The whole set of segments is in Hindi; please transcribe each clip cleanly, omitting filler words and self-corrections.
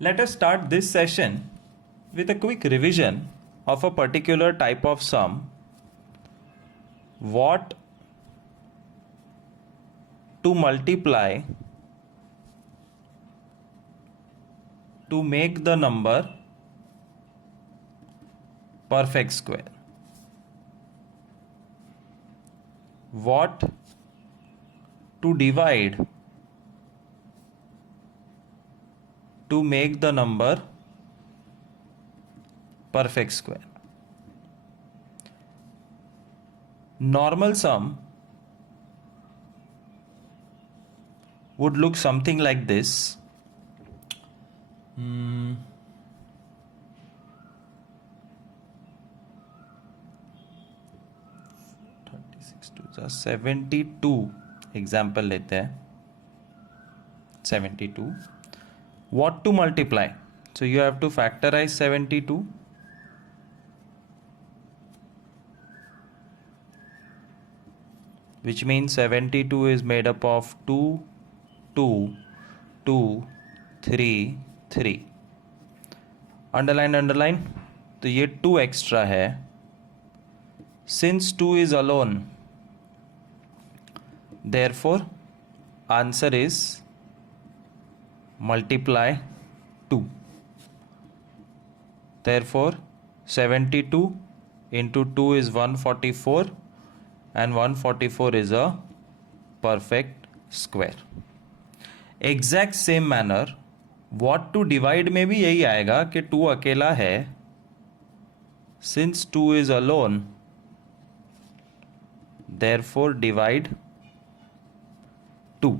Let us start this session with a quick revision of a particular type of sum. What to multiply to make the number perfect square. What to divide to make the number perfect square. Normal sum would look something like this. 72 example लेते हैं. 72. What to multiply? So you have to factorize 72. Which means 72 is made up of 2, 2, 2, 3, 3. Underline. तो ये 2 एक्स्ट्रा है. Since 2 is alone, therefore answer is multiply 2. Therefore 72 into 2 is 144 and 144 is a perfect square. Exact same manner what to divide में भी यही आएगा कि 2 अकेला है. Since 2 is alone, therefore divide 2.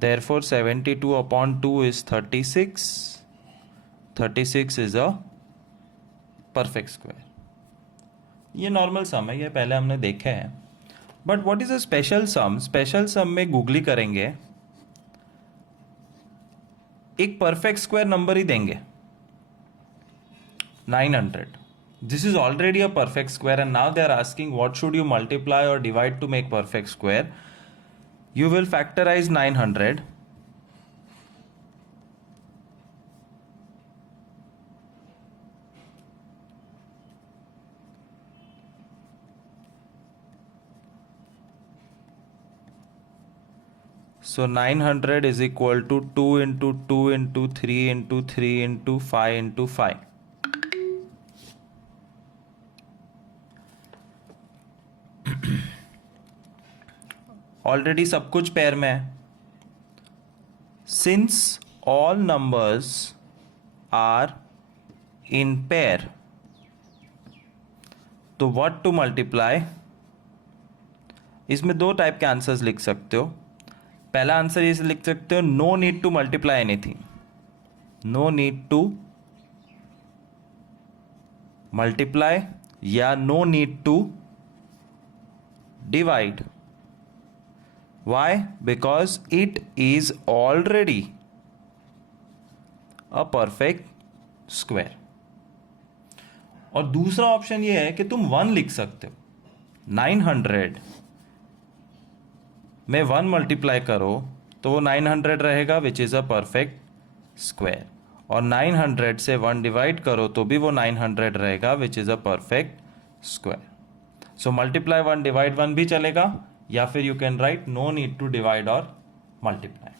Therefore 72 upon 2 is 36. 36 is a perfect square. ये नॉर्मल सम है, ये पहले हमने देखे हैं. But what is a special sum? Special sum में गूगली करेंगे, एक परफेक्ट स्क्वायर नंबर ही देंगे 900. This is already a perfect square and now they are asking what should you multiply or divide to make perfect square. You will factorize 900. So 900 is equal to 2 into 2 into 3 into 3 into 5 into 5. Already सब कुछ पेयर में है. Since all numbers are in pair, तो व्हाट टू मल्टीप्लाई, इसमें 2 टाइप के आंसर्स लिख सकते हो. पहला आंसर ये लिख सकते हो, no need to multiply anything. No need to multiply या no need to divide. Why? Because it is already a perfect square. और दूसरा ऑप्शन ये है कि तुम 1 लिख सकते हो. 900 में 1 मल्टीप्लाई करो तो वो 900 रहेगा which is a perfect square. और 900 से 1 डिवाइड करो तो भी वो 900 रहेगा which is a perfect square. So multiply 1 divide 1 भी चलेगा, या फिर you can write no need to divide और multiply.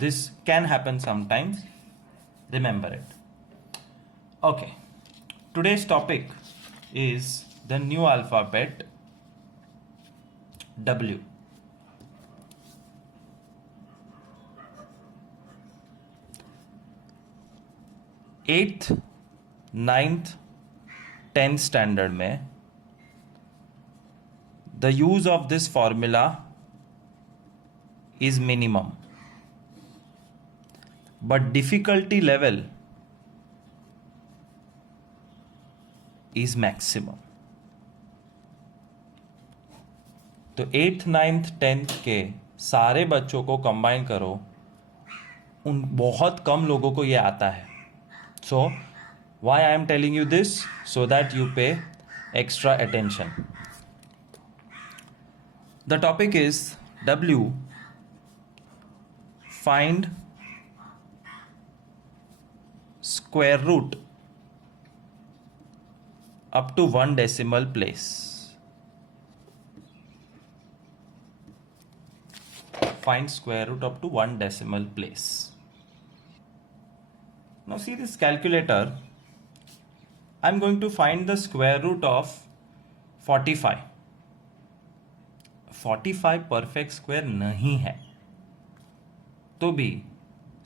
This can happen sometimes, remember it. Okay, today's topic is the new alphabet W. Eighth, 9th, 10th standard में the use of this formula is minimum, but difficulty level is maximum. तो 8th, 9th, 10th के सारे बच्चों को कंबाइन करो, उन बहुत कम लोगों को ये आता है. So why I am telling you this? So that you pay extra attention. The topic is W. Find square root up to 1 decimal place. Find square root up to 1 decimal place. Now see this calculator. I'm going to find the square root of 45. 45 perfect square नहीं है, तो भी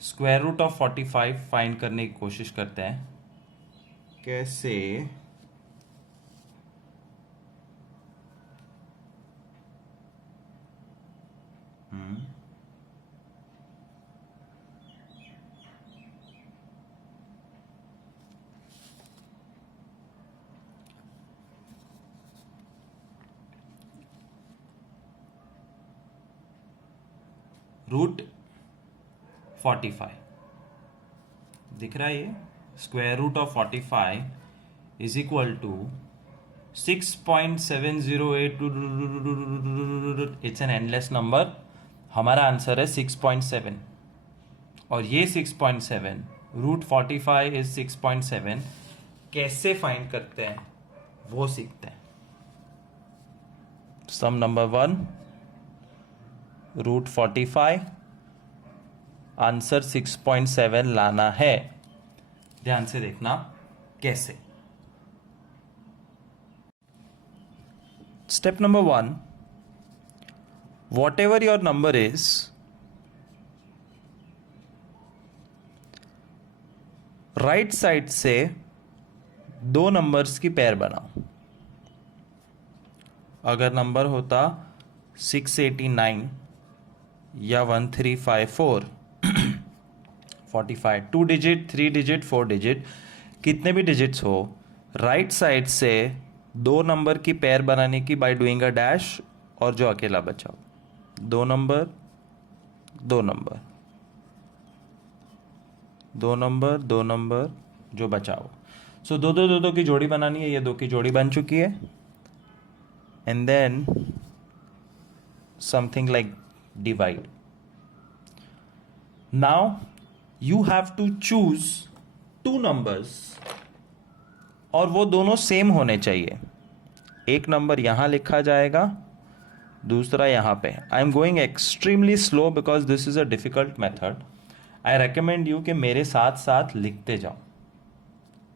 स्क्वायर रूट ऑफ 45 फाइंड करने की कोशिश करते हैं. कैसे? रूट 45 दिख रहा है ये. Square root of 45 is equal to 6.708. It's an endless number. हमारा आंसर है 6.7 और ये 6.7 रूट 45 इज 6.7. कैसे फाइंड करते हैं वो सीखते हैं. सम नंबर 1 रूट 45, आंसर 6.7 लाना है. ध्यान से देखना कैसे. Step number 1, what ever your number is, right side से दो नंबर्स की पेयर बनाओ. अगर नंबर होता 689 या 1354, 45, 2 डिजिट, 3 डिजिट, 4 डिजिट, कितने भी डिजिट्स हो, राइट साइड से दो नंबर की पेयर बनाने की बाय डूइंग अ डैश, और जो अकेला बचा दो नंबर, दो नंबर, दो नंबर, दो नंबर जो बचाओ. सो दो दो दो दो की जोड़ी बनानी है. ये दो की जोड़ी बन चुकी है. And then something like divide. Now you have to choose two numbers और वो दोनों सेम होने चाहिए. एक नंबर यहां लिखा जाएगा, दूसरा यहां पे. I am going extremely slow because this is a difficult method. I recommend you कि मेरे साथ साथ लिखते जाओ.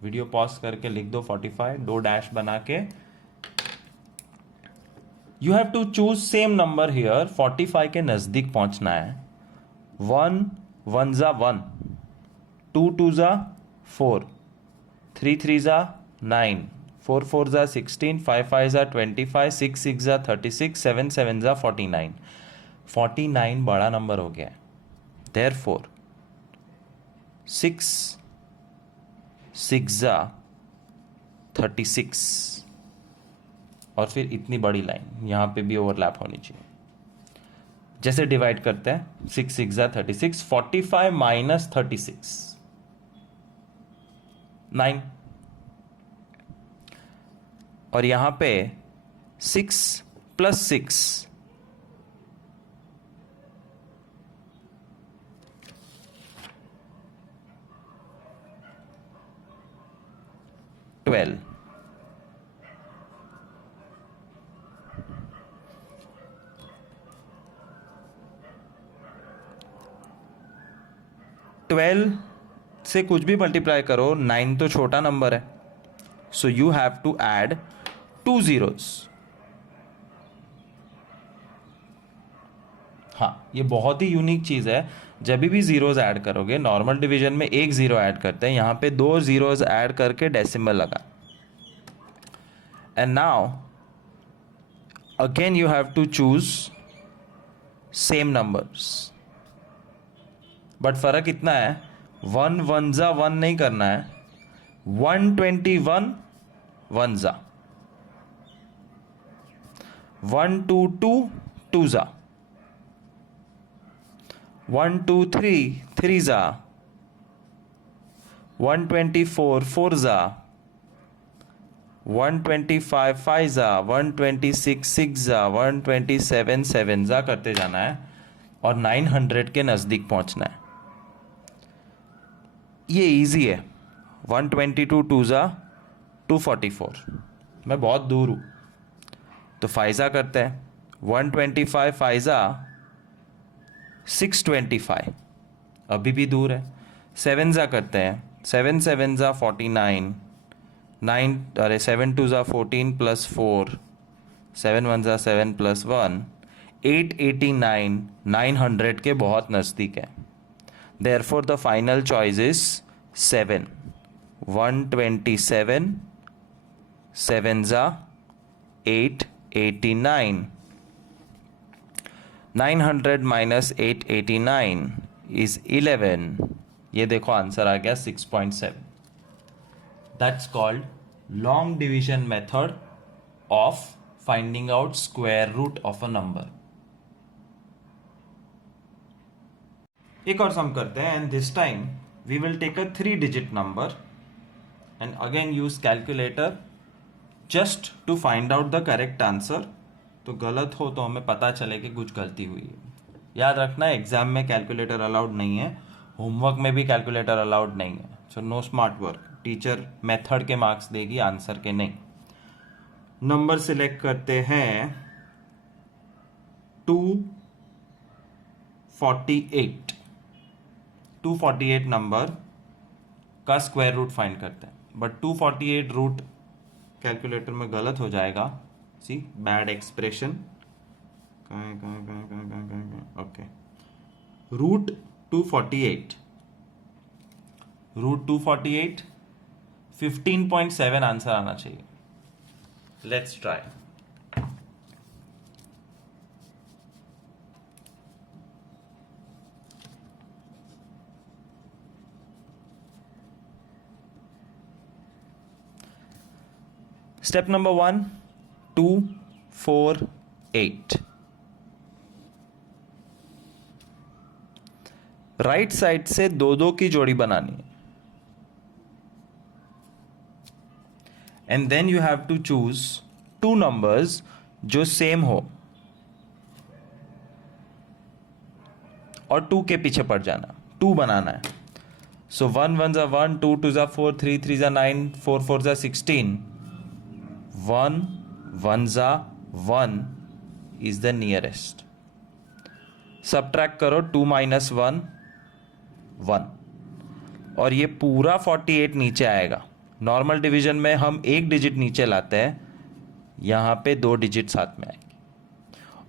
वीडियो पॉज करके लिख दो 45, दो डैश बना के. You have to choose same number here. 45 के नजदीक पहुंचना है. 1 1 जा 1, 2 2 जा 4, 3 3 जा 9, 4 4 जा 16, 5 5 जा 25, 6 6 जा 36, 7 7 जा 49. 49 बड़ा नंबर हो गया है. Therefore 6 6 जा 36. और फिर इतनी बड़ी लाइन यहां पे भी ओवरलैप होनी चाहिए. जैसे डिवाइड करते हैं 6 6 जा 36, 45 माइनस 36 9. और यहां पे 6 प्लस 6 12. 12 से कुछ भी मल्टीप्लाई करो, 9 तो छोटा नंबर है. So you have to add 2 zeros. हाँ, ये बहुत ही यूनिक चीज है. जब भी जीरोज ऐड करोगे, नॉर्मल डिवीजन में एक जीरो ऐड करते हैं, यहां पे 2 zeros ऐड करके डेसिमल लगा. And now again you have to choose same numbers. But फर्क इतना है, 1 1 जा 1 नहीं करना है. 121 1 जा, 1 2 2 2 जा, 1 2 3 3 जा, 124 4 जा, 125 5 जा, 126 6 जा, 127 7 जा करते जाना है और 900 के नजदीक पहुंचना है. ये इजी है. 122 टू ज़ा 244, मैं बहुत दूर हूँ तो फाइज़ा करते हैं, 125 फाइज़ा 625, अभी भी दूर है। 7 ज़ा करते हैं, 7 7 ज़ा 49, 7 2 ज़ा 14 प्लस 4, 7 1 ज़ा 7 प्लस 1, 889, 900 के बहुत नज़दीक है। Therefore the final choice is 7, 127, 7 ज़ा 889, 900 minus 889 is 11, ये देखो आंसर आ गया 6.7। That's called long division method of finding out square root of a number। एक और सम करते हैं, and this time we will take a 3 digit number and again use calculator just to find out the correct answer. तो गलत हो तो हमें पता चले कि कुछ गलती हुई है। याद रखना एग्जाम में कैलकुलेटर अलाउड नहीं है, होमवर्क में भी कैलकुलेटर अलाउड नहीं है। So no smart work, teacher method के मार्क्स देगी, आंसर के नहीं। नंबर सिलेक्ट करते हैं 248, 248 नंबर का स्क्वायर रूट फाइंड करते हैं, बट 248 रूट कैलकुलेटर में गलत हो जाएगा। See bad expression, okay. Root 248, root 248 15.7 answer आना चाहिए। Let's try. Step number 1, 2 4 8। Right side से दो दो की जोड़ी बनानी है, and then you have to choose 2 numbers जो सेम हो और 2 के पीछे पड़ जाना, 2 बनाना है। सो 1 1 ज़ा 1, 2 2 ज़ा 4, 3 3 ज़ा 9, 4 4 ज़ा 16, 1 1 ज़ा 1 इज द नियरेस्ट। सबट्रैक्ट करो, 2 माइनस 1 1, और ये पूरा 48 नीचे आएगा। नॉर्मल डिवीजन में हम एक डिजिट नीचे लाते हैं, यहां पे 2 डिजिट साथ में आएंगे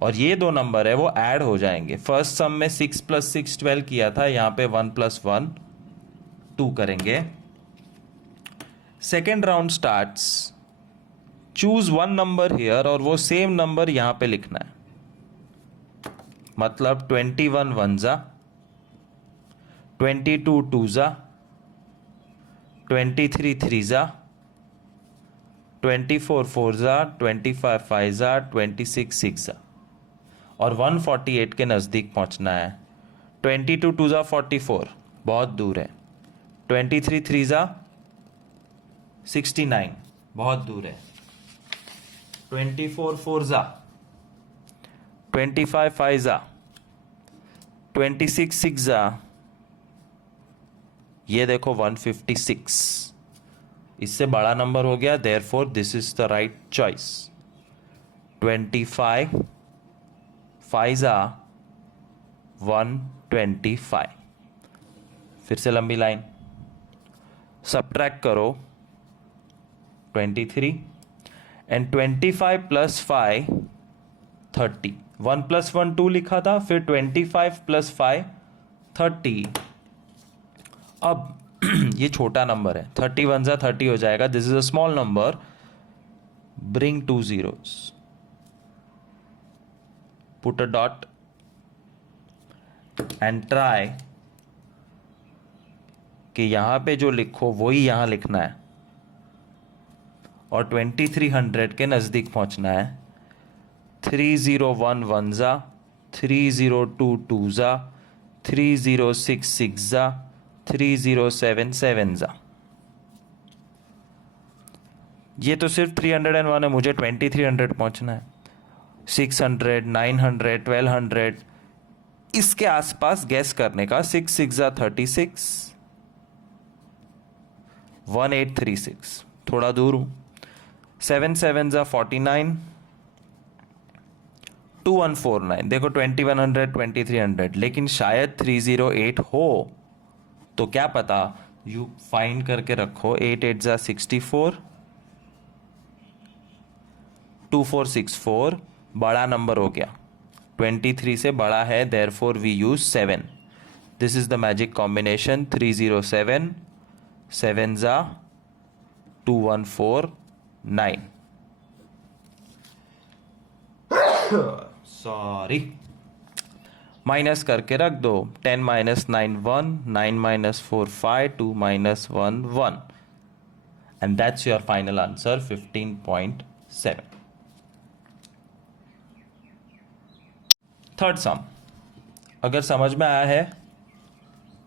और ये 2 नंबर है वो ऐड हो जाएंगे। फर्स्ट सम में 6 + 6 12 किया था, यहां पे 1 + 1 2 करेंगे। Second round starts, choose 1 number here और वो सेम नंबर यहां पे लिखना है। मतलब 21 1 ज़ा, 22 2 ज़ा, 23 3 ज़ा, 24 4 ज़ा, 25 5 ज़ा, 26 6 ज़ा, और 148 के नज़दीक पहुंचना है। 22 2 ज़ा 44, बहुत दूर है। 23 3 ज़ा 69, बहुत दूर है। 24 4 ज़ा 25 5 ज़ा, 26 6 ज़ा, ये देखो 156, इससे बड़ा नंबर हो गया। Therefore this is the right choice. 25 5 ज़ा 125। फिर से लंबी लाइन, सबट्रैक्ट करो 23 एंड 25 + 5 30। 1 + 1 2 लिखा था, फिर 25 + 5 30। अब ये छोटा नंबर है, 30 1 ज़ा 30 हो जाएगा। This is a small number, bring 2 zeros, put a dot and try कि यहां पे जो लिखो वही यहां लिखना है और 2300 के नजदीक पहुंचना है। 301 1 ज़ा, 302 2 ज़ा, 306 6 ज़ा, 307 7 ज़ा। ये तो सिर्फ 301 है, मुझे 2300 पहुंचना है। 600 900 1200 इसके आसपास गैस करने का। 6 6 ज़ा 36, 1836, थोड़ा दूर हूँ. 7 7 जा 49, 2149. देखो 2100 2300, लेकिन शायद 308 हो, तो क्या पता, यू फाइंड करके रखो. 8 8 जा 64, 2464 बड़ा नंबर हो गया, 23 से बड़ा है, therefore we use 7. This is the magic combination. 307, 7 जा 2149. सॉरी, माइनस करके रख दो. 10 minus 9 1, 9 minus 4 5, 2 minus 1 1, and that's your final answer 15.7. Third सम. अगर समझ में आया है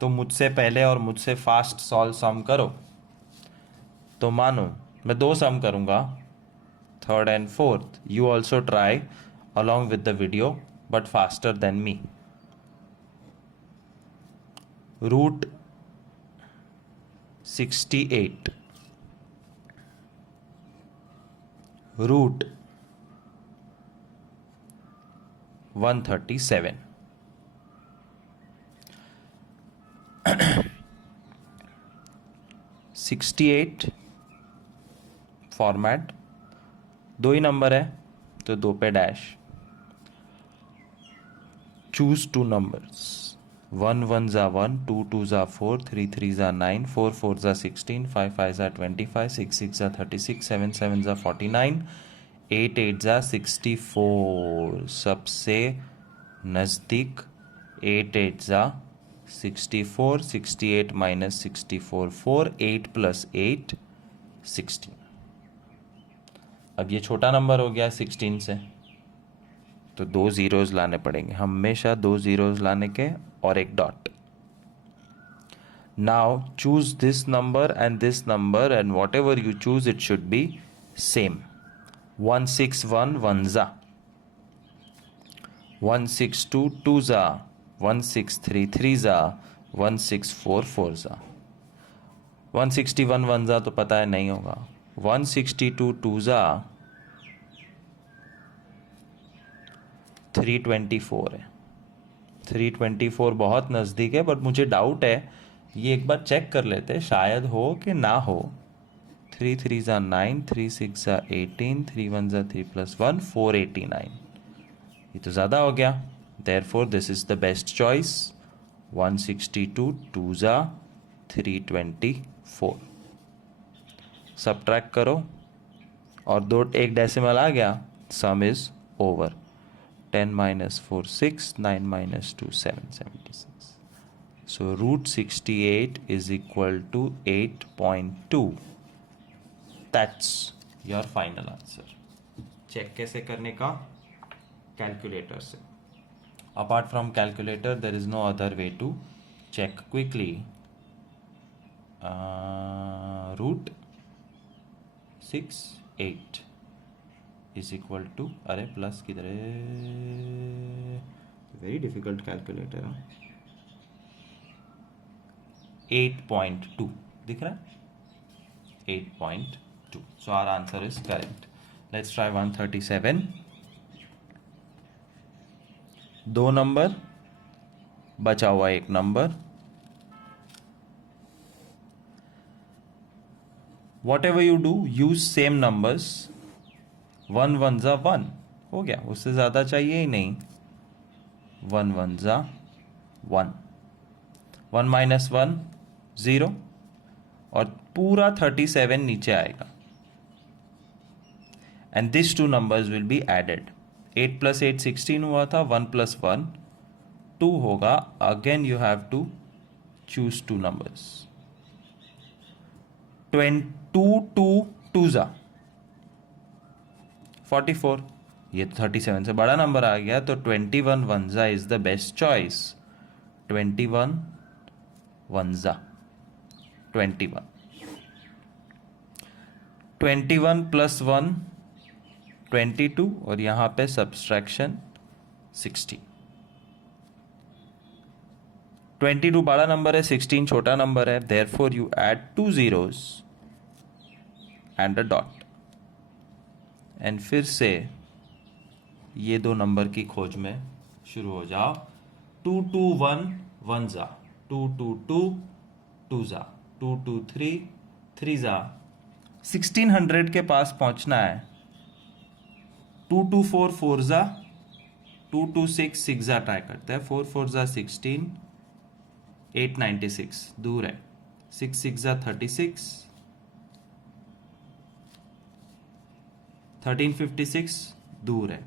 तो मुझसे पहले और मुझसे फास्ट सॉल्व सम करो. तो मानो मैं 2 सम करूंगा, third and fourth. You also try along with the video, but faster than me. Root 68, root 137. (68) format, 2 he number है तो 2 पे डैश. Choose 2 numbers. 1 1 जा 1, 2 2 जा 4, 3 3 जा 9, 4 4 जा 16, 5 5 जा 25, 6 6 जा 36, 7 7 जा 49, 8 8 जा 64. सबसे नज़दीक 8 8 जा 64, 68 माइनस 64 4, 8 प्लस 8 16. अब ये छोटा नंबर हो गया 16 से, तो 2 जीरोज लाने पड़ेंगे, हमेशा 2 जीरोज लाने के और एक dot. Now choose this number and this number, and what ever you choose it should be same. 161 1 जा, 162 2 जा, 163 3 जा, 164 4 जा. 161 1 जा तो पता है नहीं होगा. 162 2 जा 324 है. 324 बहुत नज़दीक है, बट मुझे डाउट है, ये एक बार चेक कर लेते, शायद हो कि ना हो. 3 3 जा 9, 3 6 जा 18, 3 1 जा 3 प्लस 1 489. ये तो ज़्यादा हो गया, therefore this is the best choice. 162 2 जा 324. सब्ट्रैक्ट करो और 2 एक डेसिमल आ गया, सम is over. 10 minus 4 6, 9 minus 2 7 76. So root 68 is equal to 8.2. That's your final answer. Check कैसे करने का? कैलकुलेटर से. Apart from calculator, there is no other way to check quickly. Root 68 is equal to, अरे प्लस किधर है, वेरी डिफिकल्ट कैलकुलेटर. 8.2 दिख रहा है, 8.2. So our answer is correct. Let's try 137. 2 number, बचा हुआ 1 number. Whatever you do, use same numbers. 1 1 जा 1 हो गया, उससे ज़्यादा चाहिए ही नहीं. 1 1 जा 1, 1 माइनस 1 0, और पूरा 37 नीचे आएगा. And this 2 numbers will be added. 8 plus 8 16 हुआ था, 1 प्लस 1 2 होगा. Again you have to choose 2 numbers. 2 2 2 जा 44. ये तो 37 से बड़ा नंबर आ गया, तो 21 1 जा इज द बेस्ट चॉइस. 21 1 जा 21. 21 प्लस 1 22, और यहाँ पे सब्सट्रैक्शन 60. 22 बड़ा नंबर है, 16 छोटा नंबर है, therefore you add 2 zeros. And a dot. And फिर से ये दो नंबर की खोज में शुरू हो जाओ। 2 2 1 1 जा, 2 2 2 2 जा, 2 2 3 3 जा। 1600 के पास पहुंचना है। 2 2 4 4 जा, 2 2 6 6 जा ट्राई करते हैं। 4 4 जा 16, 896 दूर है। 6 6 जा 36, 1356 दूर है।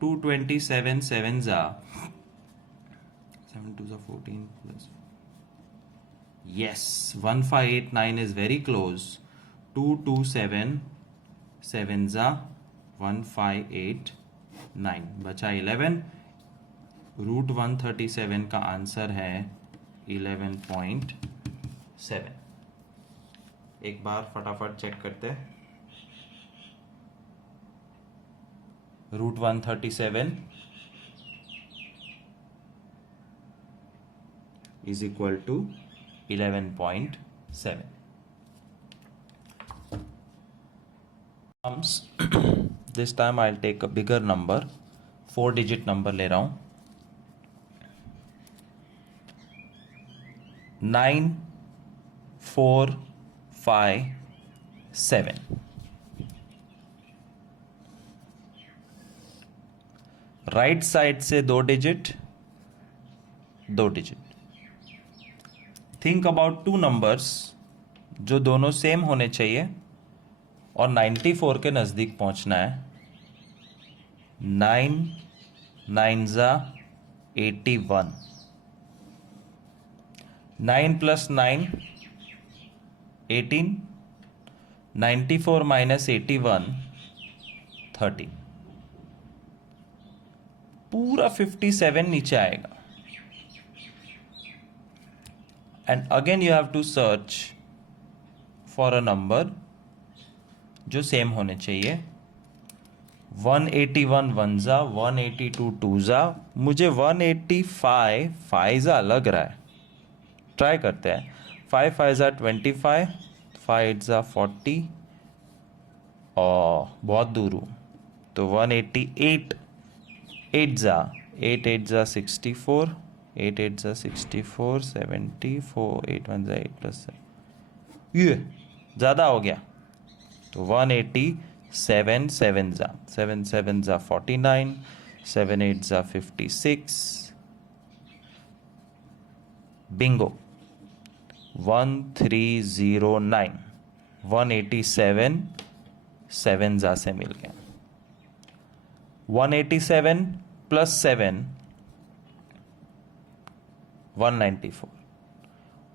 227 7 जा, 7 2 जा 14 plus, yes 1589 is very close। 227 7 जा 1589 बचा 11। रूट 137 का आंसर है 11.7। एक बार फटाफट चेक करते हैं। Root 137 is equal to 11.7। This time I'll take a bigger number, 4-digit number ले रहा हूं। 9 4 5 7। राइट साइड से 2 digit 2 digit. Think about 2 numbers जो दोनों सेम होने चाहिए और 94 के नज़दीक पहुंचना है। 9 9 जा 81, 9 प्लस 9 18, 94 माइनस 81 30। पूरा 57 नीचे आएगा। And again you have to search for a number जो सेम होने चाहिए। 181 1 जा, 182 2 जा। मुझे 185 5 जा लग रहा है। ट्राई करते हैं। 5 5 जा 25, 5 8 जा 40 और बहुत दूर हूँ तो 188 8 जा 8 8 जा 64, 8 8 जा 64 74, 8 1 जा 8 प्लस ये ज़्यादा हो गया तो 187 7 जा 7 7 जा 49, 7 8 जा 56। बिंगो 1309 187 7 जा से मिल गया। 187 प्लस 7 194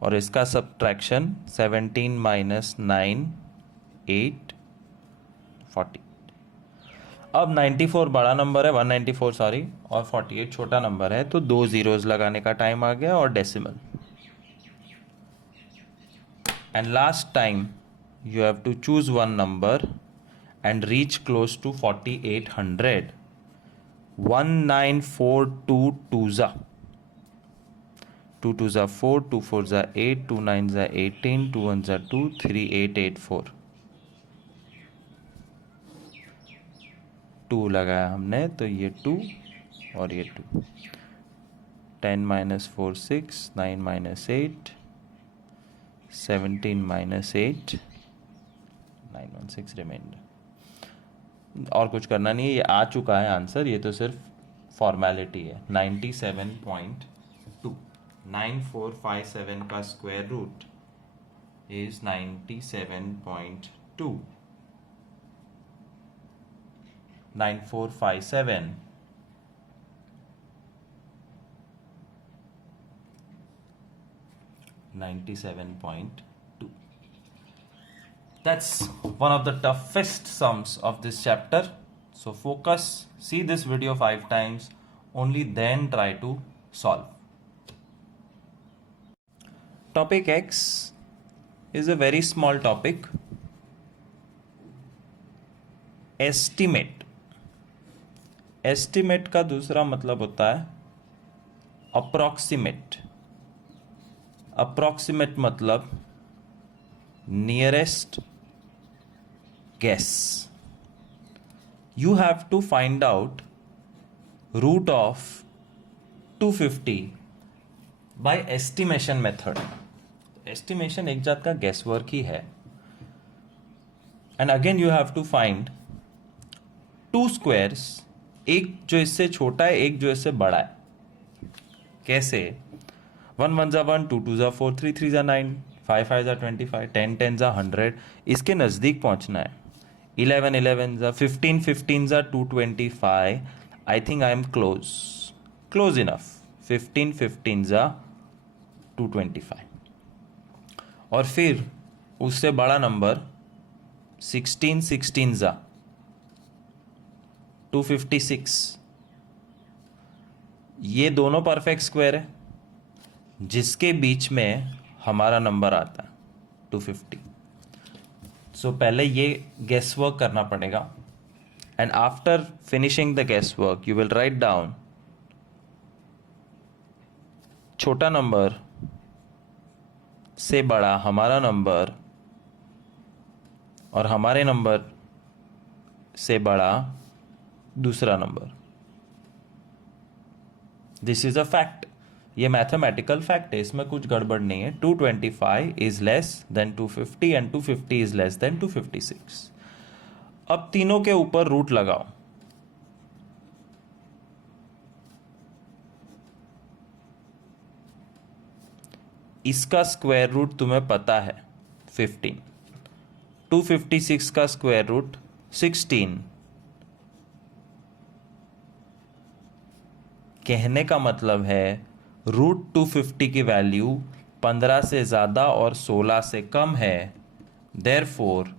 और इसका सब्ट्रैक्शन 17 माइनस 9 8 40। अब 94 बड़ा नंबर है, 194 सॉरी, और 48 छोटा नंबर है तो 2 जीरोस लगाने का टाइम आ गया और decimal. And last time you have to choose one number and reach close to 4800। 1942 2 जा 2 2 जा 4, 2 4 जा 8, 2 9 जा 18, 2 1 जा 2, 3 8 8 4। 2 लगाया हमने तो ये 2 और ये 2। 10 माइनस 4 6, 9 माइनस 8, 17 माइनस 8, 916 रिमाइंडर। और कुछ करना नहीं है, ये आ चुका है आंसर, ये तो सिर्फ फॉर्मेलिटी है। 97.2। 9457 का square root is 97.2। 9457 97.2। That's one of the toughest sums of this chapter. So focus, see this video 5 times, only then try to solve. Topic X is a very small topic. Estimate. Estimate का दूसरा मतलब होता है approximate. Approximate मतलब nearest guess. You have to find out root of 250 by estimation method. Estimation एक जात का guess work ही है. And again you have to find two squares, एक जो इससे छोटा है, एक जो इससे बड़ा है. कैसे? 1 1 जा 1, 2 2 जा 4, 3 3 जा 9, 5 5 जा 25, 10 10 जा 100. इसके नज़दीक पहुंचना है. 11 11 जा 15 15 जा 225. I think I am close enough. 15 15 जा 225. और फिर उससे बड़ा नंबर 16 16 जा 256. ये दोनों परफेक्ट स्क्वायर है जिसके बीच में हमारा नंबर आता है 250. सो पहले ये गेस वर्क करना पड़ेगा. And after finishing the guess work you will write down छोटा नंबर से बड़ा हमारा नंबर और हमारे नंबर से बड़ा दूसरा number. This is a fact. ये मैथमेटिकल फैक्ट है, इसमें कुछ गड़बड़ नहीं है. 225 is less than 250 and 250 is less than 256. अब तीनों के ऊपर रूट लगाओ. इसका स्क्वायर रूट तुम्हें पता है 15. 256 का स्क्वायर रूट 16. कहने का मतलब है रूट 250 की वैल्यू 15 से ज़्यादा और 16 से कम है. Therefore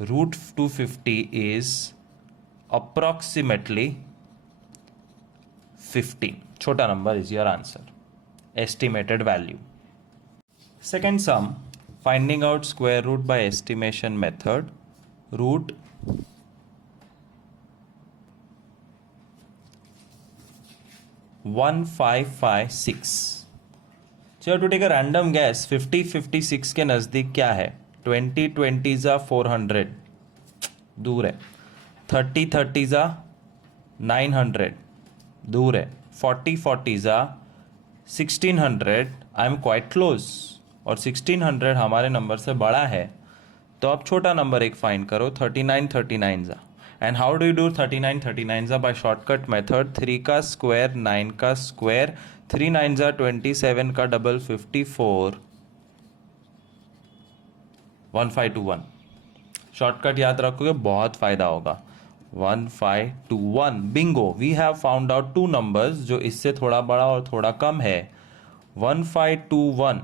root 250 is approximately 15. छोटा number is your answer. Estimated value. Second sum, finding out square root by estimation method. Root 1556. चलो to take a random guess. 50 56 के नज़दीक क्या है? 20 20 जा 400, दूर है. 30 30 जा 900, दूर है. 40 40 जा 1600, आई एम क्वाइट क्लोज. और 1600 हमारे नंबर से बड़ा है, तो अब छोटा नंबर एक फाइंड करो. 39 39 जा. And how do you do 39 39 जा? By shortcut method. 3 का स्क्वायर 9 का स्क्वायर, 3 9 जा 27 का डबल 54, 1521. शॉर्टकट याद रखोगे बहुत फायदा होगा. 1521. Bingo, we have found out two numbers जो इससे थोड़ा बड़ा और थोड़ा कम है. 1521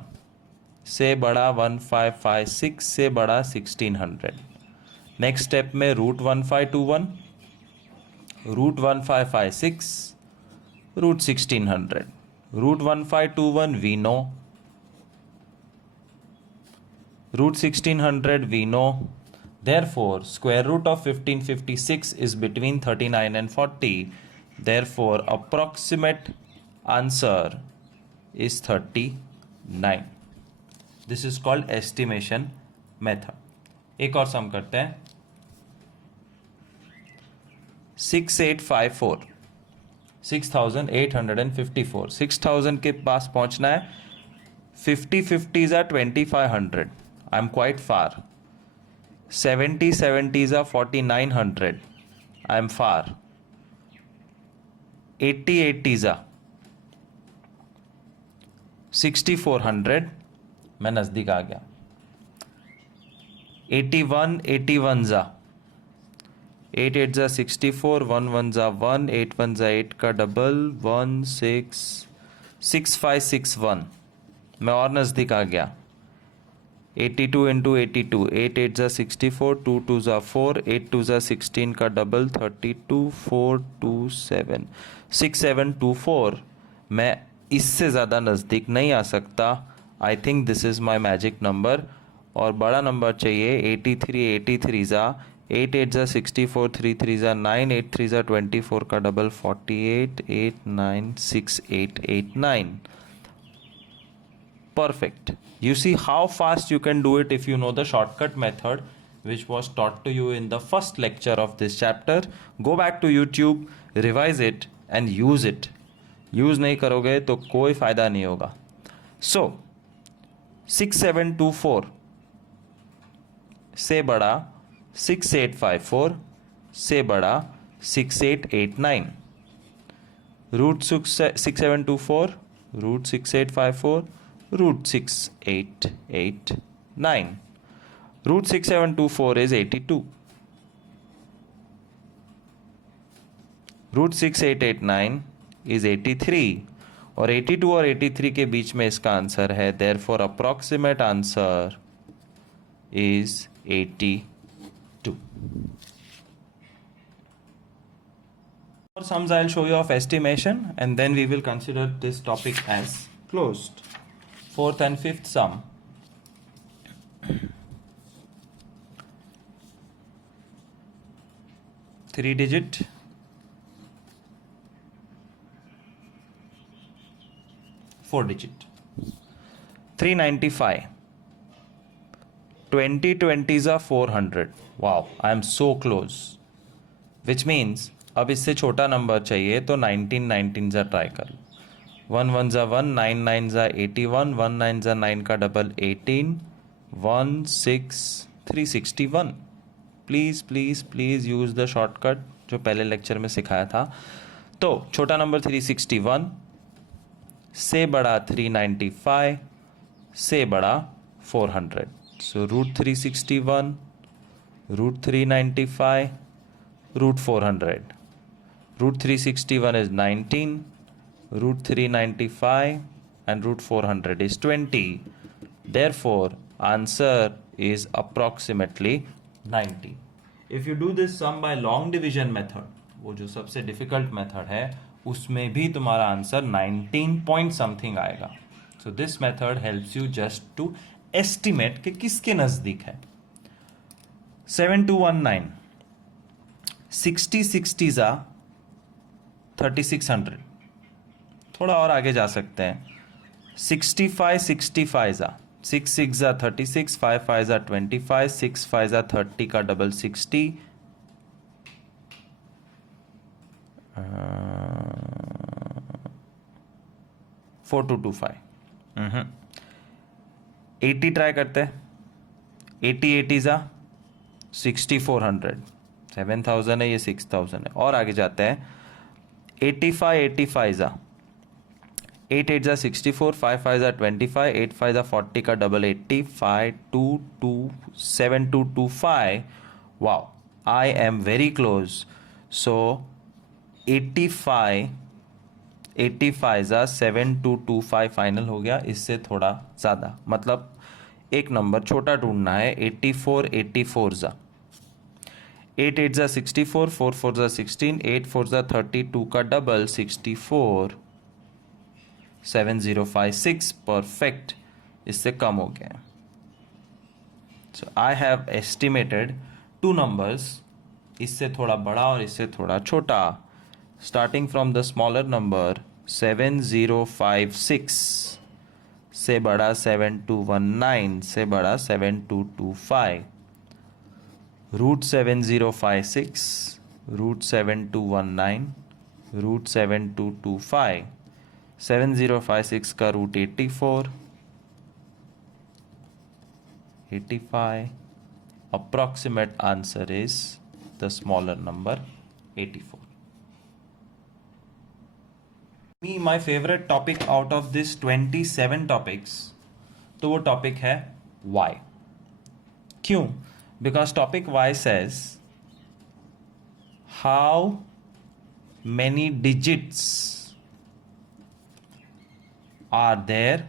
से बड़ा 1556 से बड़ा 1600. नेक्स्ट स्टेप में root 1521, root 1556, root 1600. Root 1521 we know, root 1600 we know. Therefore, square root of 1556 is between 39 and 40. Therefore, approximate answer is 39. This is called estimation method. एक और सम करते हैं. 6854, 6854. 6000 के पास पहुंचना है. 50 50s are 2500. I am quite far. 70 70s are 4900. I am far. 80 80s are 6400. मैं नज़दीक आ गया. 81 81s are 8 8s are 64, 1 1s are 1, 8 1s are 8 का डबल 1 6 6561. मैं और नज़दीक आ गया. 82 into 82, 8 8s are 64, 2 2s are 4, 8 2s are 16 का डबल 32 427 6724. मैं इससे ज़्यादा नज़दीक नहीं आ सकता. I think this is my magic number. और बड़ा नंबर चाहिए. 83 83s are 8 8s are 64, 3 3s are 9, 8 3s are 24 का double 48 8 9 6 8 8 9. Perfect. You see how fast you can do it if you know the shortcut method, which was taught to you in the first lecture of this chapter. Go back to YouTube, revise it and use it. Use नहीं करोगे तो कोई फ़ायदा नहीं होगा. So 6724 से बड़ा 6854 से बड़ा 6889. Root 6724 root 6854 root 6889. Root 6724 is 82. Root 6889 is 83. और 82 और 83 के बीच में इसका आंसर है. Therefore approximate answer is 82. For sums I'll show you of estimation and then we will consider this topic as closed. Fourth and fifth sum. Three digit, four digit. 395. 20 20s are 400. Wow, I am so close. Which means अब इससे छोटा नंबर चाहिए तो 19 19 जा ट्राई कर. 1 1 जा 1, 9 9 जा 81, 1 9 जा 9 का double 18, 1 6 361. Please please please use the shortcut जो पहले लेक्चर में सिखाया था. तो छोटा नंबर 361 से बड़ा 395 से बड़ा 400. So root 361 root 395 root 400. Root 361 is 19, root 395 and root 400 is 20. Therefore, answer is approximately 90. If you do this sum by long division method, वो जो सबसे difficult method है, उसमें भी तुम्हारा आंसर 19 point something आएगा. So this method helps you just to estimate कि किसके नज़दीक है. 7219 60 60 जा 3600. थोड़ा और आगे जा सकते हैं. 65 65 जा 6 6 जा 36, 5 5 जा 25, 6 5 जा 30 का डबल 60, 4225. 80 ट्राई करते हैं. 80 80 जा 6400. 7000 है, ये 6000 है. और आगे जाते हैं. 85 85 जा 8 8 जा 64, 5 5 जा 25, 8 5 जा 40 का double 80, 5 2 2 7 2 2 5. Wow, I am very close. So 85 85 जा 7 2 2 5 फाइनल हो गया. इससे थोड़ा ज़्यादा, मतलब एक नंबर छोटा ढूंढना है. 84 84 जा 8 8 जा 64, 4 4 जा 16, 8 4 जा 32 का डबल 64, 7056. परफेक्ट, इससे कम हो गया. So I have estimated two numbers, इससे थोड़ा बड़ा और इससे थोड़ा छोटा. Starting from the smaller number 7056 से बड़ा 7219 से बड़ा 7225. Root 7056 root 7219 root 7225. 7056 का root 84 85. approximate answer is the smaller number 84. Me, my favorite topic out of this 27 topics, तो वो टॉपिक है y. क्यों? Because topic y says how many digits are there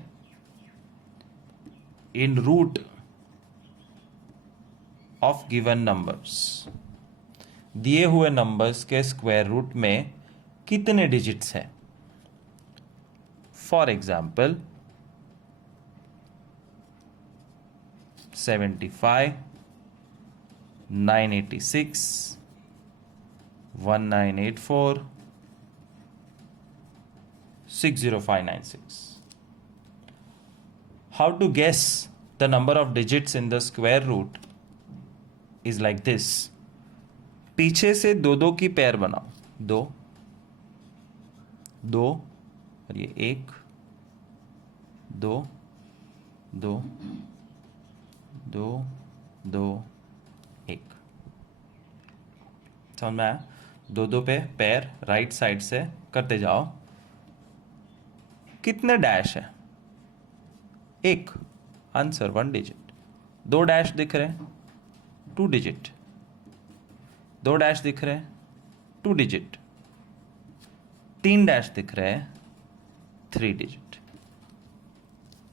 in root of given numbers. दिए हुए नंबर्स के स्क्वायर रूट में कितने डिजिट्स हैं. For example 75 986 1984 60596. How to guess the number of digits in the square root is like this. पीछे से दो दो की पेयर बनाओ. दो, दो, और ये एक, दो, दो, दो, दो, एक. समझ में आया? दो दो पे पेयर राइट साइड से करते जाओ. कितने डैश है? एक. Answer 1 digit. दो डैश दिख रहे हैं, 2 डिजिट. दो डैश दिख रहे हैं, 2 डिजिट. 3 डैश दिख रहे हैं, 3 digit.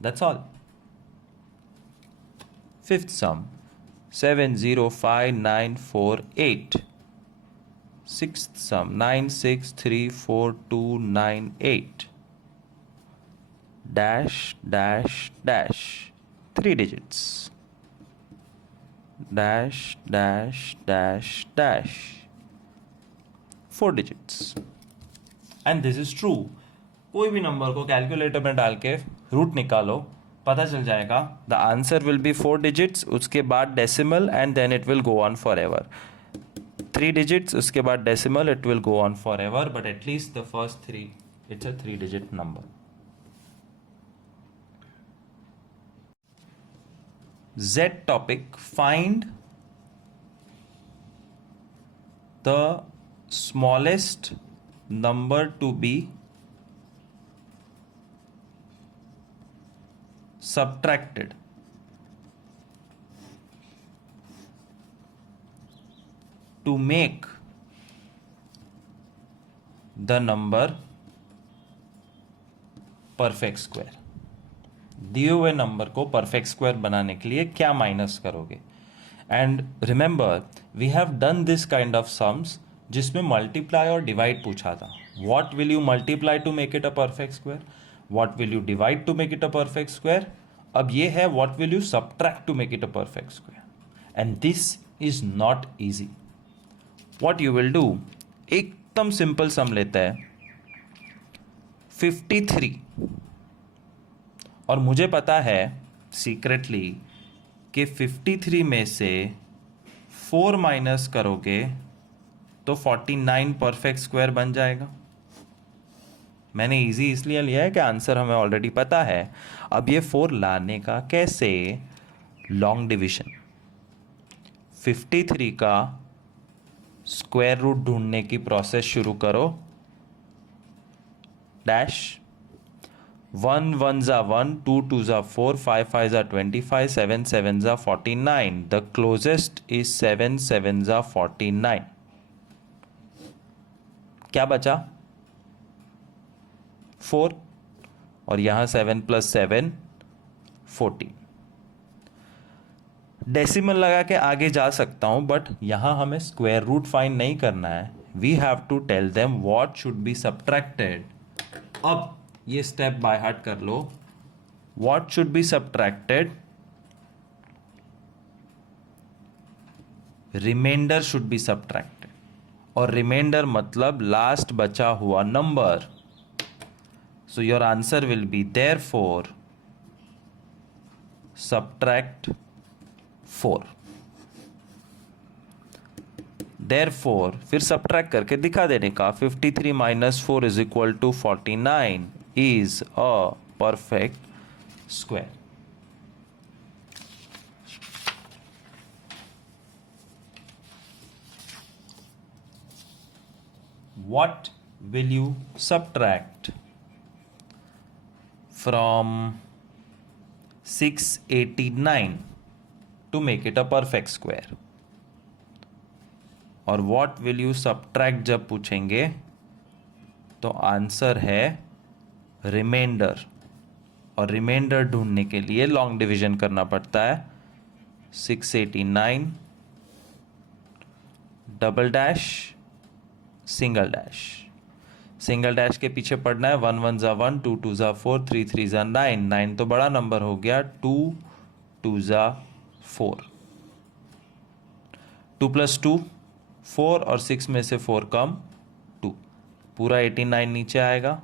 That's all. Fifth some 705948. Sixth sum 963428 dash dash dash 3 digits dash dash dash dash 4 digits. And this is true. कोई भी नंबर को कैलकुलेटर में डाल के रूट निकालो, पता चल जाएगा. The answer will be 4 digits, उसके बाद decimal and then it will go on forever. 3 digits, उसके बाद decimal, it will go on forever, but at least the first 3, it's a 3-digit number. Z topic, find the smallest number to be subtracted. To make the number perfect square. दिए हुए नंबर को परफेक्ट स्क्वायर बनाने के लिए क्या माइनस करोगे? And remember we have done this kind of sums जिसमें मल्टीप्लाई और डिवाइड पूछा था. What will you multiply to make it a perfect square? What will you divide to make it a perfect square? अब ये है what will you subtract to make it a perfect square. And this is not easy. What you will do, एकदम सिंपल सम लेता है 53, और मुझे पता है सीक्रेटली कि 53 में से 4 माइनस करोगे तो 49 परफेक्ट स्क्वायर बन जाएगा. मैंने इजी इसलिए लिया है कि आंसर हमें ऑलरेडी पता है. अब ये 4 लाने का कैसे? Long division. 53 का स्क्वायर रूट ढूंढने की प्रोसेस शुरू करो. डैश 1 1 जा 1, 2 2 जा 4, 5 5 जा 25, 7 7 जा 49. द क्लोजेस्ट इज 7 7 जा 49. क्या बचा? 4, और यहां 7 + 7 14. डेसिमल लगा के आगे जा सकता हूं, बट यहां हमें स्क्वायर रूट फाइंड नहीं करना है. We have to tell them what should be subtracted. अब ये स्टेप बाय हार्ट कर लो. What should be subtracted? Reminder should be subtracted. और रिमाइंडर मतलब लास्ट बचा हुआ number. So your answer will be therefore subtract 4. Therefore, फिर सबट्रैक्ट करके दिखा देने का. 53 - 4 = 49 is a perfect square. What will you subtract from 689 to make it a perfect square? और what will you subtract जब पूछेंगे तो आंसर है रिमाइंडर. और रिमाइंडर ढूंढने के लिए लॉन्ग डिवीजन करना पड़ता है. 689 double dash single dash. Single dash के पीछे पढ़ना है 1 1 जा 1, 2 2 जा 4, 3 3 जा 9. 9 तो बड़ा नंबर हो गया. 2 2 जा 4. 2 + 2 4, और 6 में से 4 कम 2. पूरा 89 नीचे आएगा.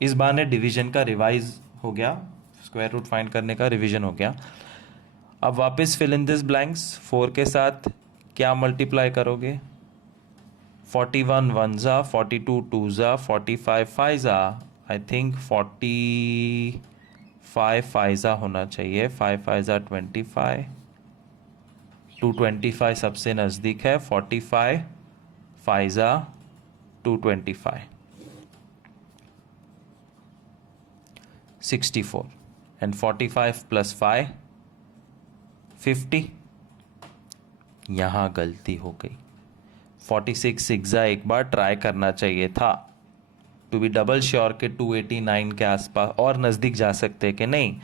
इस बहाने डिवीजन का रिवाइज हो गया. स्क्वायर रूट फाइंड करने का रिवीजन हो गया. अब वापस फिल इन दिस ब्लैंक्स, 4 के साथ क्या मल्टीप्लाई करोगे? 41 वन ज़ा, 42 टू ज़ा, 45 फाइव ज़ा, आई थिंक 45 फाइव ज़ा होना चाहिए, 5 फाइव ज़ा 25, 225 सबसे नज़दीक है, 45 फाइव ज़ा 225, 64 एंड 45 प्लस 5 50। यहाँ गलती हो गई, 46 सिक्सा एक बार ट्राई करना चाहिए था, टू बी डबल श्योर के 289 के आसपास और नज़दीक जा सकते कि नहीं।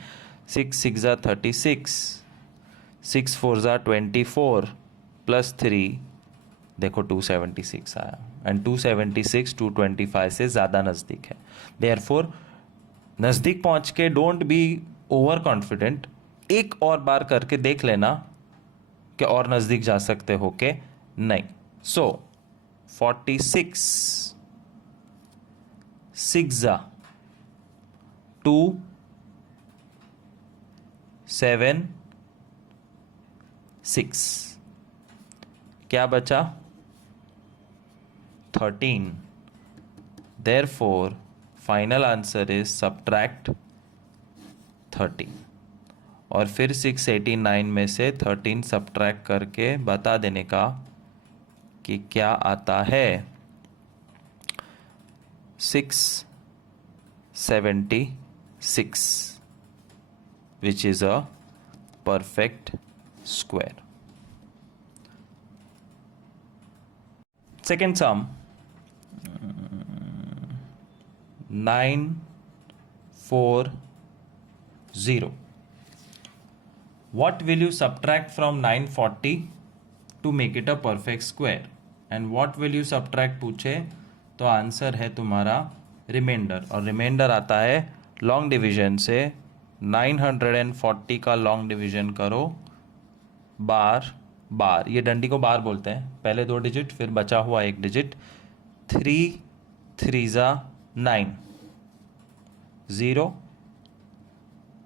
6 सिक्सा 36, 6 फोर ज़ा 24 प्लस 3, देखो 276 आया, एंड 276 225 से ज़्यादा नज़दीक है। देयरफॉर नज़दीक पहुंच के डोंट बी ओवर कॉन्फिडेंट, एक और बार करके देख लेना कि और नज़दीक जा सकते हो के नहीं। सो 46 सिक्सा 2 7 6, क्या बचा? 13। Therefore, final answer is subtract 13। और फिर 689 में से 13 सब्ट्रैक्ट करके बता देने का कि क्या आता है। 676, which is a perfect square. Second sum, 940. What will you subtract from 940 to make it a perfect square? And what will you subtract पूछे तो आंसर है तुम्हारा रिमाइंडर, और रिमाइंडर आता है लॉन्ग डिवीजन से। 940 का लॉन्ग डिवीजन करो बार बार, ये डंडी को बार बोलते हैं, पहले 2 डिजिट फिर बचा हुआ 1 डिजिट। 3 3 ज़ा 9, 0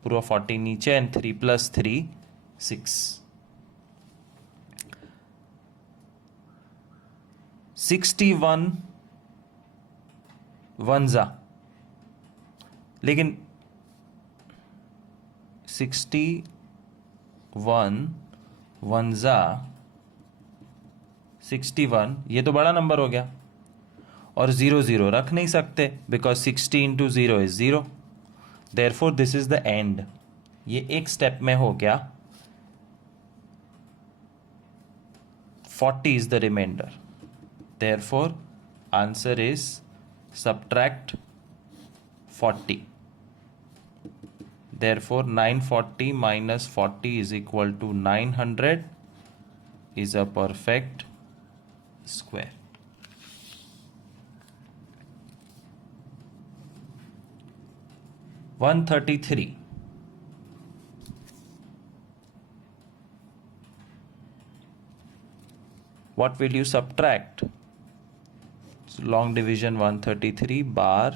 पूरा 40 नीचे, एंड 3 प्लस 3 6। 61 वन ज़ा, लेकिन 61 वन ज़ा 61, ये तो बड़ा नंबर हो गया, और 0 0 रख नहीं सकते because 60 into 0 is 0। Therefore this is the end, ये एक स्टेप में हो गया। 40 is the remainder, therefore answer is subtract 40। Therefore 940 minus 40 is equal to 900 is a perfect square. One 33. What will you subtract? So long division 133 bar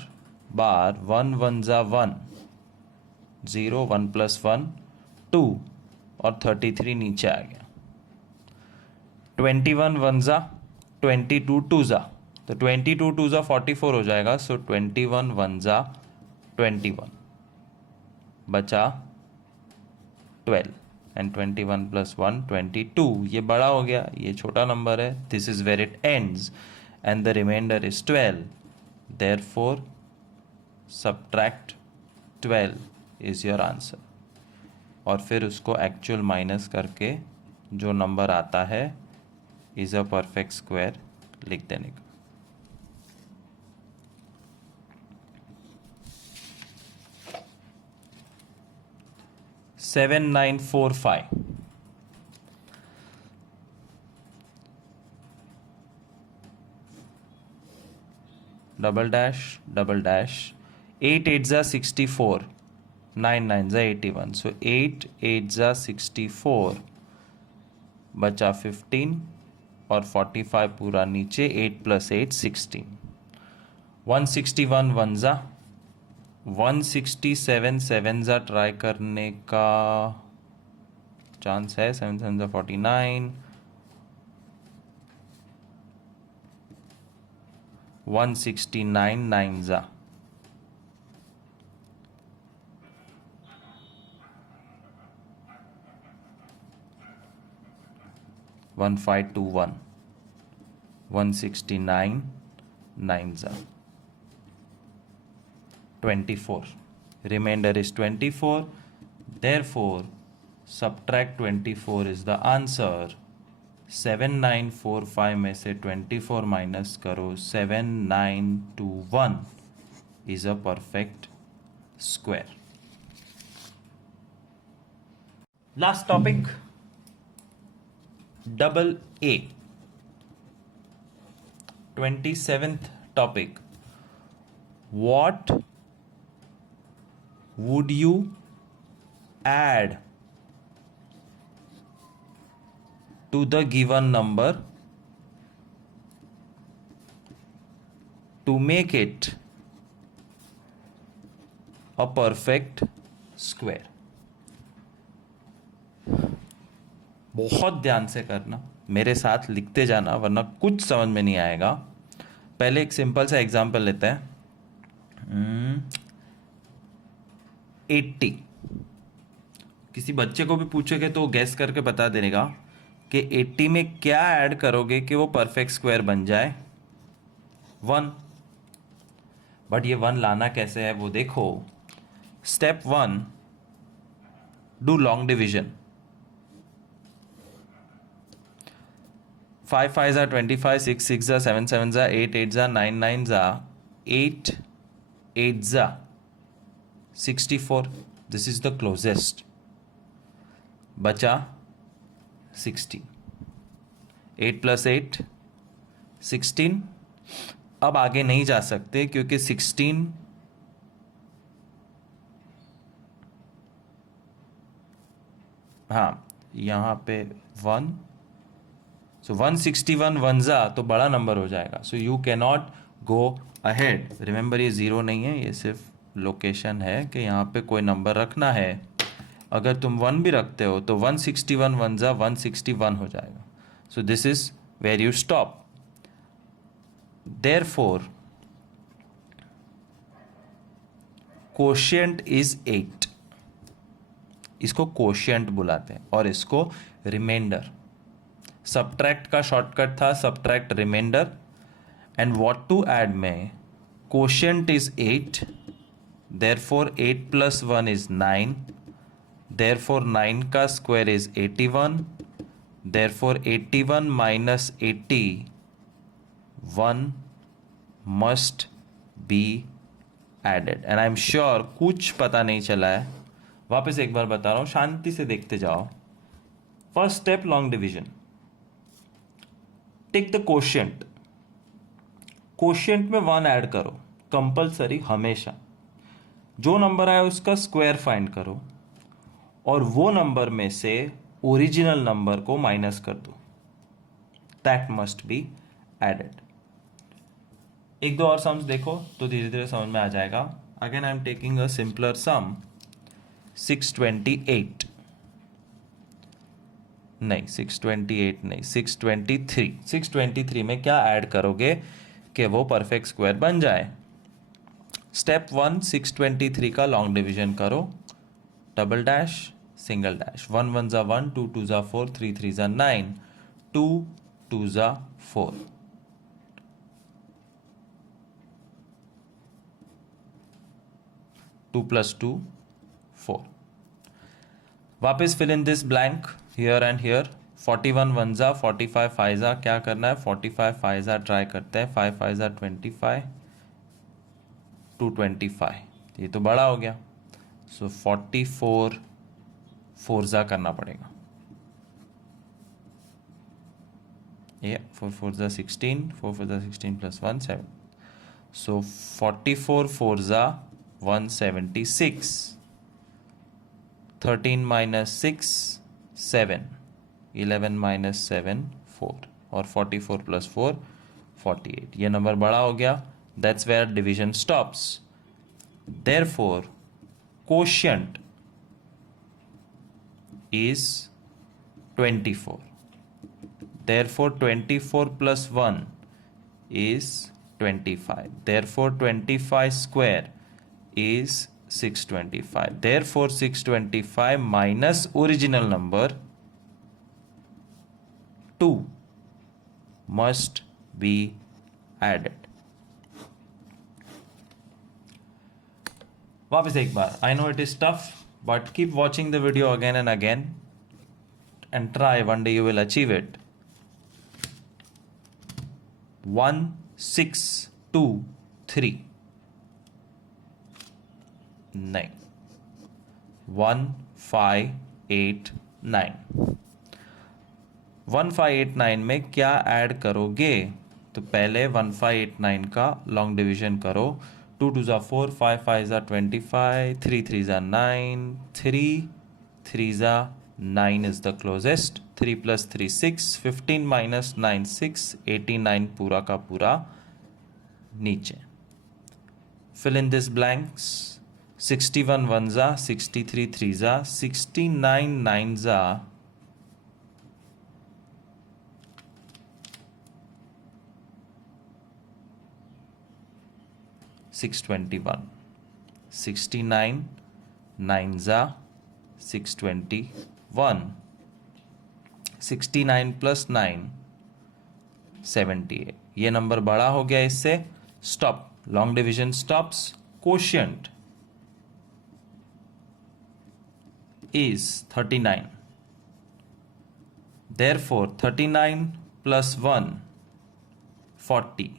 bar 1 1 za 1, 0 1 plus 1 2, और 33 नीचे आ गया। 21 वन ज़ा 22 टू ज़ा, तो 22 टू ज़ा 44 हो जाएगा। सो 21 वन ज़ा 21, बचा 12, एंड 21 प्लस 1 22। ये बड़ा हो गया, ये छोटा नंबर है। This is where it ends and the remainder is 12। Therefore subtract 12 is your answer, और फिर उसको एक्चुअल माइनस करके जो नंबर आता है इज अ परफेक्ट स्क्वायर लिख देने का। सेवन 945, डबल डैश 8 8 ज़ा 64, 9 9 ज़ा 81, सो 8 8 ज़ा 64, बचा 15 और 45 पूरा नीचे, 8 प्लस 8 16। 161 वन ज़ा 167 7 ज़ा ट्राई करने का चांस है, 7 7 जा 49, 169 9 जा 1521, 169 9 जा 24. Remainder is 24. Therefore, subtract 24 is the answer. 7945 में से 24 माइनस करो, 7921 is a perfect square. Last topic, double A. 27th topic. What would you add to the given number to make it a perfect square? बहुत ध्यान से करना, मेरे साथ लिखते जाना, वरना कुछ समझ में नहीं आएगा. पहले एक सिंपल सा एग्जांपल लेते हैं. 80. किसी बच्चे को भी पूछोगे तो गैस करके बता देगा कि 80 में क्या ऐड करोगे कि वो परफेक्ट स्क्वायर बन जाए. 1. बट ये 1 लाना कैसे है वो देखो. Step 1, do long division. 5 5 जा 25, 6 6 जा 7 7 जा 8 8 जा 9 9 जा 8 8 जा 64. This is the closest. बचा 16. 8 + 8 16. अब आगे नहीं जा सकते क्योंकि 16 हाँ यहाँ पे 1, सो 161 1 जा तो बड़ा नंबर हो जाएगा. So you can not go ahead. Remember ये ज़ीरो नहीं है, ये सिर्फ लोकेशन है कि यहाँ पे कोई नंबर रखना है. अगर तुम 1 भी रखते हो तो 161 1 जा 161 हो जाएगा. So this is where you stop. Therefore quotient is 8. इसको कोशिएंट बुलाते हैं और इसको रिमाइंडर. सब्ट्रैक्ट का शॉर्टकट था subtract reminder. And what to add में quotient is 8. Therefore 8 + 1 is 9. Therefore 9 का square is 81. Therefore 81 minus 81 must be added. And I am sure कुछ पता नहीं चला है. वापस एक बार बता रहा हूं, शांति से देखते जाओ. First step long division. Take the quotient. Quotient में 1 ऐड करो कंपलसरी हमेशा. जो नंबर आया उसका स्क्वायर फाइंड करो और वो नंबर में से ओरिजिनल नंबर को माइनस कर दो. That must be added. एक दो और सम्स देखो तो धीरे धीरे समझ में आ जाएगा. Again I am taking a simpler sum. 628 नहीं, 628 नहीं, 623. 623 में क्या ऐड करोगे कि वो परफेक्ट स्क्वायर बन जाए. स्टेप 1, 623 का लॉन्ग डिवीजन करो. Double dash single dash. 1 1 जा 1, 2 2 जा 4, 3 3 जा 9, 2 2 जा 4. Two plus 2 4. वापस fill in this blank here and here. 41 1 जा 45 5 जा. क्या करना है, 45 5 जा ट्राई करते हैं. 5 5 जा 25, 225. ये तो बड़ा हो गया. सो 44 4 जा करना पड़ेगा. ये 4 4 जा 16, 4 4 जा 16 + 1 7. सो 44 4 जा 176. 13 minus 6 7. 11 minus 7 4. और 44 + 4 48. ये नंबर बड़ा हो गया. That's where division stops. Therefore, quotient is 24. Therefore 24 plus 1 is 25. Therefore 25 square is 625. Therefore 625 minus original number 2 must be added. वापस एक बार, I know it is tough, but keep watching the video again and again and try. One day you will achieve it. 1 6 2 3 9 1 5 8 9 1589 में क्या ऐड करोगे? तो पहले 1589 का लॉन्ग डिवीजन करो. 2 2 जा 4, 5 5 जा 25, 3 3 जा 9, 3 3 जा 9 is the closest. 3 plus 3 6, 15 minus 9 6, 89 पूरा का पूरा नीचे. Fill in this blanks. 61 1 जा 63 3 जा 69 9 जा 621. 69 9 जा 621. 69 plus 9 78. ये नंबर बड़ा हो गया इससे. Stop. Long division stops. Quotient is 39. Therefore 39 plus 1 40.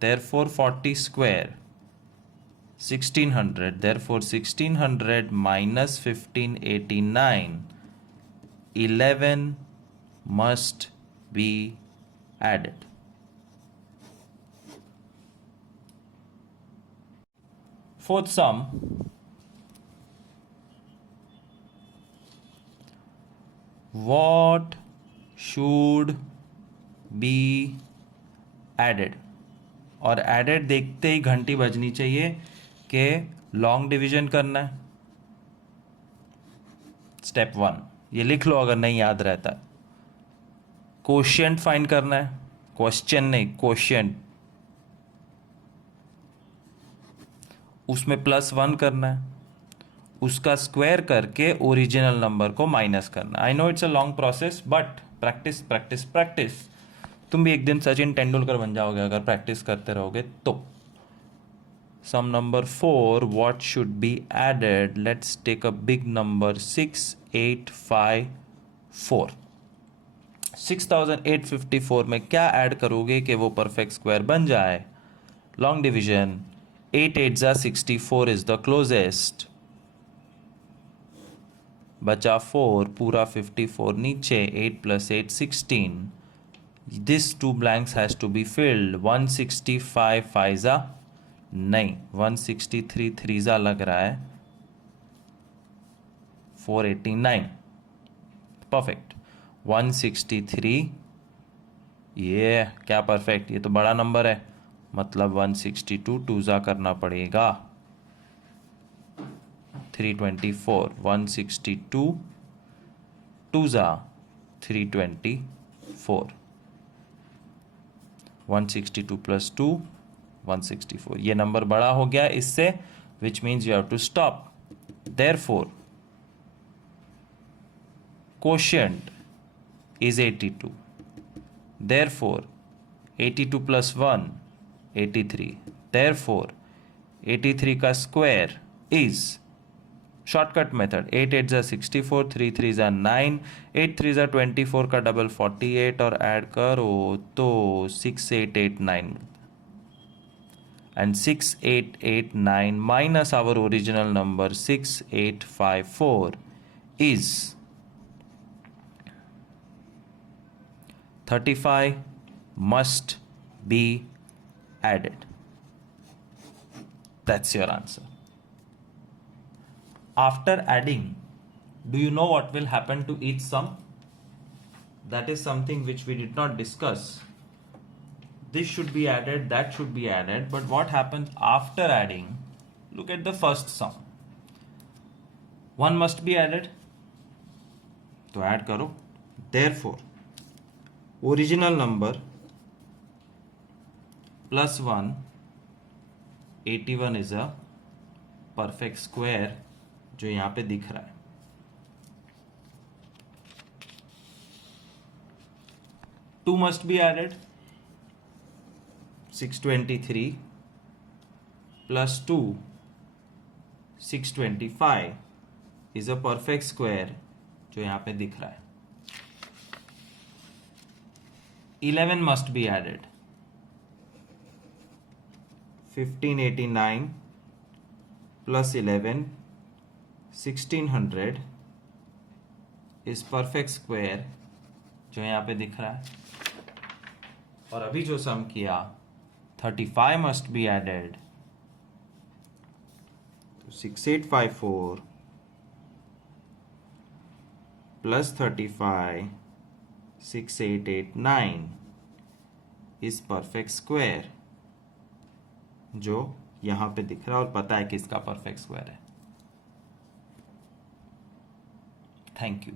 Therefore 40 square 1600. Therefore 1600 minus 1589 11 must be added. Fourth sum. What should be added? और added देखते ही घंटी बजनी चाहिए कि लॉन्ग डिवीजन करना है. स्टेप 1 ये लिख लो अगर नहीं याद रहता. कोशिएंट फाइंड करना है. क्वेश्चन नहीं, कोशिएंट. उसमें +1 करना है. उसका स्क्वायर करके ओरिजिनल नंबर को माइनस करना. I know it's a long process but practice practice practice. तुम भी एक दिन सचिन तेंदुलकर बन जाओगे अगर प्रैक्टिस करते रहोगे तो. Sum number 4. What should be added? Let's take a big number 6854. 6854 में क्या ऐड करोगे कि वो परफेक्ट स्क्वायर बन जाए? Long division. 8 8 जा 64 इज द क्लोजेस्ट. बचा 4 पूरा 54 नीचे. 8 plus 8 16. This 2 blanks has to be filled. 165 5 जा नहीं, 163 3 जा लग रहा है. 489 परफेक्ट. 163 ये क्या परफेक्ट? ये तो बड़ा नंबर है, मतलब 162 2 जा करना पड़ेगा. 324. 162 2 जा 324. 162 plus 2 164. ये नंबर बड़ा हो गया इससे, which means you have to stop. Therefore quotient is 82. Therefore 82 plus 1 83. Therefore 83 का स्क्वायर is शॉर्टकट मेथड. 8 8 जा 64, 3 3 जा 9, 8 3 जा 24 का डबल 48 और ऐड करो तो 6889. And 6889 minus our original number 6854 is 35 must be added. That's your answer. After adding, do you know what will happen to each sum? That is something which we did not discuss. This should be added, that should be added, but what happens after adding? Look at the first sum. 1 must be added. तो add करो. Therefore, original number plus 1, 81 is a perfect square जो यहाँ पे दिख रहा है. 2 must be added. 623 plus 2, 625 is a perfect square जो यहाँ पे दिख रहा है. 11 must be added. 1589 plus 11, 1600 is perfect square जो यहाँ पे दिख रहा है. और अभी जो सम किया 35 must be added. 6854 plus 35, 6889 is perfect square जो यहाँ पे दिख रहा है और पता है किसका परफेक्ट स्क्वायर है. Thank you.